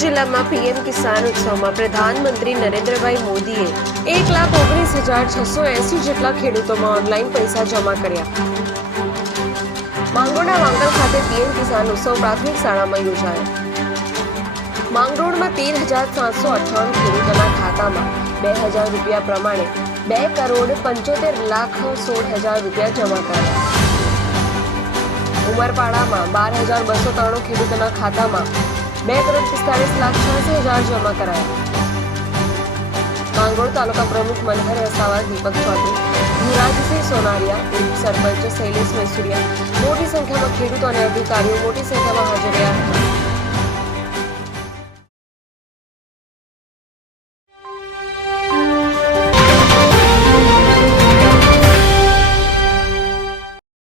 જિલ્લામાં પીએમ કિસાન ઉત્સવમાં પ્રધાનમંત્રી નરેન્દ્રભાઈ મોદીએ 1,19,680 જેટલા ખેડૂતોમાં ઓનલાઈન પૈસા જમા કર્યા। માંગરોળના વાંકલ ખાતે પીએમ કિસાન ઉત્સવ પ્રાથમિક શાળામાં યોજાયો। માંગરોળમાં 13,798 ખેડૂતોના ખાતામાં 2,000 રૂપિયા પ્રમાણે 2,75,16,000 રૂપિયા જમા કરાયા। ઉમરપાડામાં 12,293 ખેડૂતોના ખાતામાં 2,45,86,000 જમા કરાયા। માંગરોળ તાલુકા પ્રમુખ મનહર વસાવા, દીપક ચૌધરી, યુવરાજસિંહ સોનારિયા, ઉપ સરપંચ શૈલેષ મૈસુરિયા, મોટી સંખ્યામાં ખેડૂતો અને અધિકારીઓ મોટી સંખ્યામાં હાજર રહ્યા હતા।